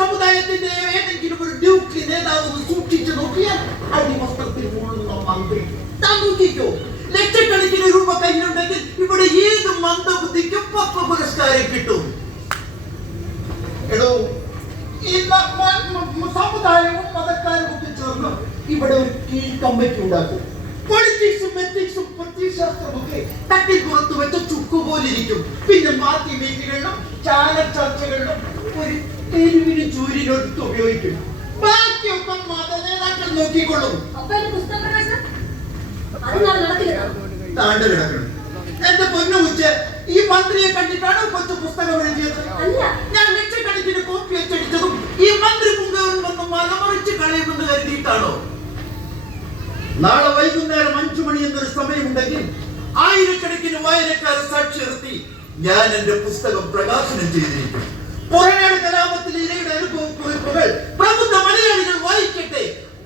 സമുദായത്തിന്റെ ഏതെങ്കിലും ഒരു ഡ്യൂട്ടി നേതാവ് സൂക്ഷിച്ചു നോക്കിയാൽ അടിവസ്ത്രത്തിൽ മൂളുന്ന മന്ത്രി താൻ നോക്കിക്കോ. ലക്ഷക്കണക്കിന് രൂപ കയ്യിലുണ്ടെങ്കിൽ ഇവിടെ ഏത് മന്ദബുദ്ധിക്കും പത്മ പുരസ്കാരം കിട്ടും. എടോ, ഈ സമുദായവും മതക്കാരും ഒക്കെ ചേർന്ന് ഇവിടെ ഒരു കീഴ് കമ്മിറ്റി ഉണ്ടാക്കും. പൊളിറ്റിക്സും എത്തിക്സും പ്രത്യയശാസ്ത്രമൊക്കെ തട്ടിൽ പുറത്തു വെച്ച ചുക്കുപോലിരിക്കും. പിന്നെ മാധ്യമങ്ങളിലും ചാനൽ ചർച്ചകളിലും ഒരു തെരുവിന് ചൂരിനൊടുത്ത് ഉപയോഗിക്കും. ബാക്കിയൊക്കെ മത നേതാക്കൾ നോക്കിക്കൊള്ളും. താണ്ട് കിടക്കണം. എന്റെ പൊന്നു ഉച്ച, ഈ മന്ത്രിയെ കണ്ടിട്ടാണ് കൊച്ചു പുസ്തകം എഴുതിയത്. ഞാൻ ലക്ഷക്കണക്കിന് കോപ്പി വെച്ചടിച്ചതും ഈ മന്ത്രി പുങ്കവൻ വന്ന് മലമറിച്ച് കളയുമെന്ന് കരുതിയിട്ടാണോ? നാളെ വൈകുന്നേരം 5 മണി എന്നൊരു സമയമുണ്ടെങ്കിൽ ആയിരക്കണക്കിന് വായനക്കാരെ സാക്ഷി നിർത്തി ഞാൻ എന്റെ പുസ്തകം പ്രകാശനം ചെയ്തിരിക്കും. പുറനാട് കലാപത്തിലെ ഇരയുടെ അനുഭവ കുറിപ്പുകൾ പ്രബുദ്ധ മലയാളികൾ വായിക്കട്ടെ,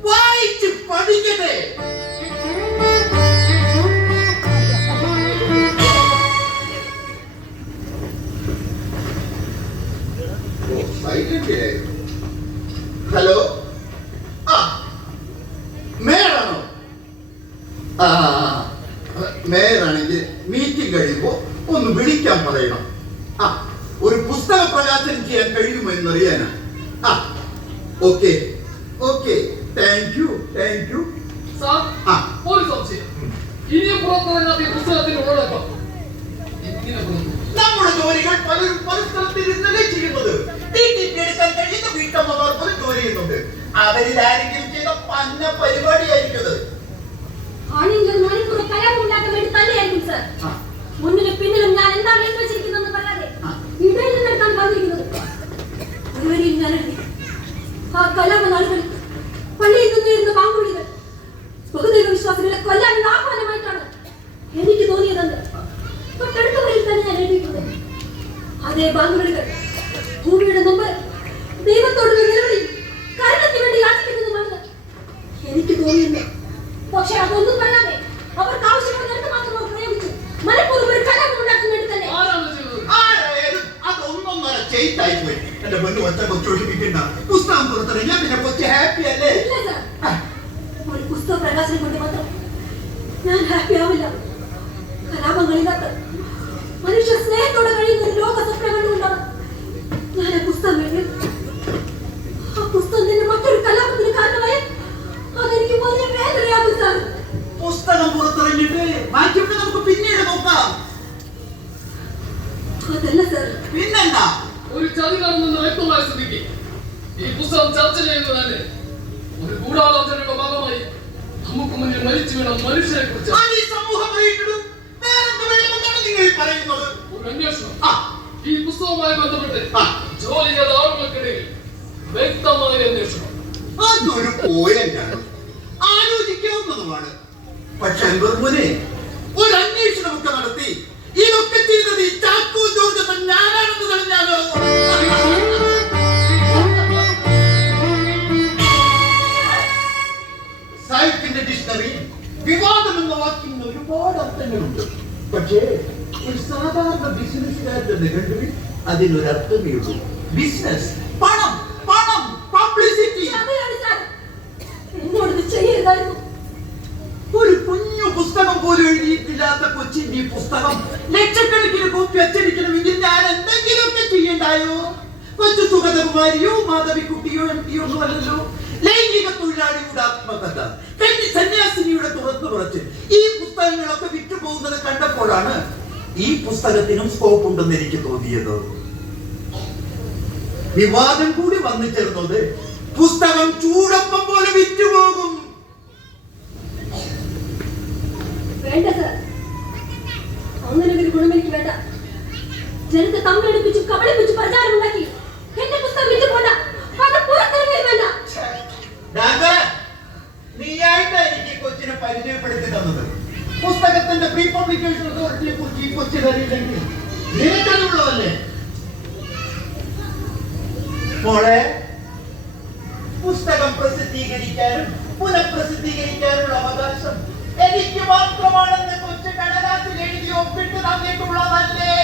വായിച്ച് പഠിക്കട്ടെ. ഹലോ, മേയറാണോ? മേയറാണെങ്കിൽ മീറ്റിംഗ് കഴിയുമ്പോ ഒന്ന് വിളിക്കാൻ പറയണം. ഒരു പുസ്തക പ്രകാശനം ചെയ്യാൻ കഴിയുമെന്നറിയാനാ. Okay okay, thank you thank you. നമ്മുടെ ജോലികൾ പലരും പരസ്പരത്തിരുന്നല്ലേ ചെയ്യുന്നത്. എടുക്കാൻ കഴിയുന്ന വീട്ടമ്മമാർ പോലും ജോലി ചെയ്യുന്നുണ്ട്. അവരിൽ ആരെങ്കിലും ചെയ്ത പന്ന പരിപാടിയായിരിക്കും. മുന്നിലും പിന്നിലും ഞാൻ എന്താണ് എഴുതി വെച്ചിരിക്കുന്നതെന്ന് പറയാതെ ഇടയിൽ നിന്നെടുക്കാൻ പറഞ്ഞിരിക്കുന്നത്. ഒരുവരെയും ഞാൻ എഴുതി. ആ കലാപനാളുകളിൽ പള്ളിയിൽ നിന്നിരുന്ന ബാങ്കുവിളികൾ ബഹുദൈവ വിശ്വാസികളെ കൊല്ലാനുള്ള ആഹ്വാനമായിട്ടാണ് എനിക്ക് തോന്നിയതെന്ന് തൊട്ടടുത്ത വരിയിൽ തന്നെ ഞാൻ എഴുതിയിട്ടുണ്ട്. അതേ ബാങ്കുവിളികൾ ഭൂമിയുടെ മുമ്പ് ദൈവത്തോടുള്ള നിലവിളി കാരണത്തിന് വേണ്ടി യാചിക്കുന്നതുമാണ് എനിക്ക് തോന്നിയത്. പക്ഷെ അതൊന്നും പറയാതെ അവർക്ക് ആവശ്യമുള്ള നേരത്തെ മാത്രം പ്രയോഗിച്ചു മനഃപൂർവ്വം ഒരു കലാപം ഉണ്ടാക്കാൻ വേണ്ടി തന്നെ. അതൊന്നും എന്റെ പൊന്നു ഒറ്റ കൊച്ചൊഴിപ്പിക്കണ്ട. പുസ്തകം പുറത്തിറങ്ങിയാൽ പിന്നെ കൊച്ചു ഹാപ്പി അല്ലേ? ഒരു പുസ്തക പ്രകാശനം കൊണ്ട് മാത്രം ഞാൻ ഹാപ്പി ആവില്ല. കലാപങ്ങളില്ലാത്ത മനുഷ്യ സ്നേഹത്തോടെ കഴിയുന്ന ഒരു ലോക സ്വപ്നം കണ്ടുകൊണ്ടാണ് ഞാൻ ആ പുസ്തകം എഴുതിയത്. ആ പുസ്തകം തന്നെ മറ്റൊരു കലാപത്തിന് കാരണമായ അതെനിക്ക് വലിയ വേദനയാകും സാർ. പുസ്തകം പുറത്തിറങ്ങിയിട്ട് ബാക്കിയൊക്കെ നമുക്ക് പിന്നീട് നോക്കാം. അതല്ല സാർ, പിന്നെന്താ? ഒരു ചതി നടന്നെന്ന് വ്യക്തമായ സ്ഥിതിക്ക് ഈ പുസ്തകം ചർച്ച ചെയ്യുന്നത് തന്നെ ഒരു ഗൂഢാലോചനയുടെ ഭാഗമായി നമുക്ക് മുന്നിൽ മരിച്ചു വീണ മനുഷ്യരെ കുറിച്ച് ഒരു അന്വേഷണം ഈ പുസ്തകവുമായി ബന്ധപ്പെട്ട് ജോലി ചെയ്ത ആളുകൾക്കിടയിൽ വ്യക്തമായ അന്വേഷണം. അതൊരു പോയിന്റാണ്, ആലോചിക്കാവുന്നതുമാണ്. പക്ഷെ വെറുതെ ഒരു അന്വേഷണമൊക്കെ നടത്തി ഇതൊക്കെ ചെയ്തത് ഈ ചാക്കോ ജോർജ് ഞാനാണെന്ന് തെളിഞ്ഞാലോ? സാഹിത്യത്തിന്റെ ഡിക്ഷണറി വിവാദം എന്ന വാക്കിന് ഒരുപാട് അർത്ഥങ്ങളുണ്ട്. പക്ഷേ ഒരു സാധാരണ ബിസിനസ്സുകാരുടെ നിഘണ്ടുവിൽ അതിനൊരർത്ഥമേ ഉള്ളൂ. ബിസിനസ്, പണം, പണം, പബ്ലിസിറ്റി. ഒരു കുഞ്ഞു പുസ്തകം പോലും എഴുതിയിട്ടില്ലാത്ത കൊച്ചിന്റെ ഈ പുസ്തകം ലക്ഷക്കണക്കിന് കോപ്പി അച്ചടിക്കണമെങ്കിൽ ഞാൻ എന്തെങ്കിലുമൊക്കെ ചെയ്യണ്ടായോ? കൊച്ചു സുഗതകുമാരിയോ മാധവിക്കുട്ടിയോ എംപിയോ ഒന്നും അല്ലല്ലോ. ലൈംഗിക തൊഴിലാളിയുടെ ആത്മകഥ, സന്യാസിനിയുടെ തുറന്നു പറച്ചിൽ, ഈ പുസ്തകങ്ങളൊക്കെ വിറ്റുപോകുന്നത് കണ്ടപ്പോഴാണ് ഈ പുസ്തകത്തിനും സ്കോപ്പ് ഉണ്ടെന്ന് എനിക്ക് തോന്നിയത്. വിവാദം കൂടി വന്നു ചേർന്നത് പുസ്തകം ചൂടപ്പം പോലെ വിറ്റുപോകും. വേണ്ട സർ, അങ്ങനെ ഒരു ഗുണം എനിക്ക് വേണ്ട. ജനത്തെ തമ്മിലടിപ്പിച്ച് കബളിപ്പിച്ച് പ്രചാരം ഉണ്ടാക്കി എന്റെ പുസ്തകം വിറ്റ് പോണ്ട. അത് പുറത്തിറങ്ങി വേണ്ട. നീയായിട്ട് എനിക്ക് കൊച്ചിനെ പരിചയപ്പെടുത്തി തന്നത്. പുസ്തകത്തിന്റെ പ്രീ പബ്ലിക്കേഷൻ അതോറിറ്റിയെ കുറിച്ച് ഈ കൊച്ചി അറിയില്ലെങ്കിൽ നിനക്കതുള്ളതല്ലേ മോളെ? പുസ്തകം പ്രസിദ്ധീകരിക്കാനും പുനഃപ്രസിദ്ധീകരിക്കാനുള്ള അവകാശം എനിക്ക് മാത്രമാണെന്ന് കൊച്ചു കടലാസിൽ എഴുതി ഒപ്പിട്ട് തന്നിട്ടുള്ളതല്ലേ?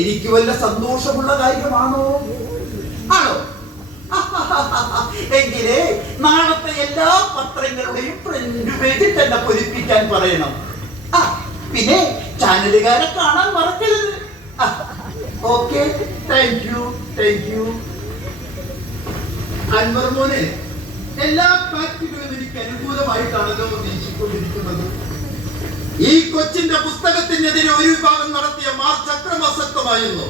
എനിക്ക് വല്ല സന്തോഷമുള്ള കാര്യമാണോ? ആണോ? എങ്കിലേ നാളത്തെ എല്ലാ പത്രങ്ങളുടെയും ഫ്രണ്ട് പേജിൽ തന്നെ പൊലിപ്പിക്കാൻ പറയണം. പിന്നെ ചാനലുകാരെ കാണാൻ മറക്കരുത്. Okay, thank U. അൻവർ മോനെ, എല്ലാ ഫാക്ടുകളും എനിക്ക് അനുകൂലമായിട്ടാണല്ലോ നീക്കിക്കൊണ്ടിരിക്കുന്നത്. ഈ കൊച്ചിന്റെ പുസ്തകത്തിനെതിരെ ഒരു വിഭാഗം നടത്തിയ മാർച്ച് അക്രമാസക്തമായിരുന്നു.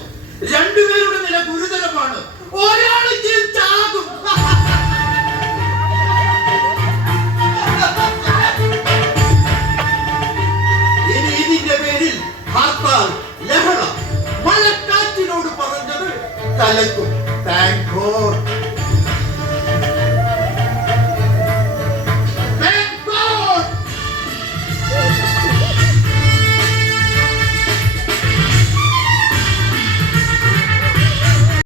രണ്ടുപേരുടെ നില ഗുരുതരമാണ്. ഒരാൾ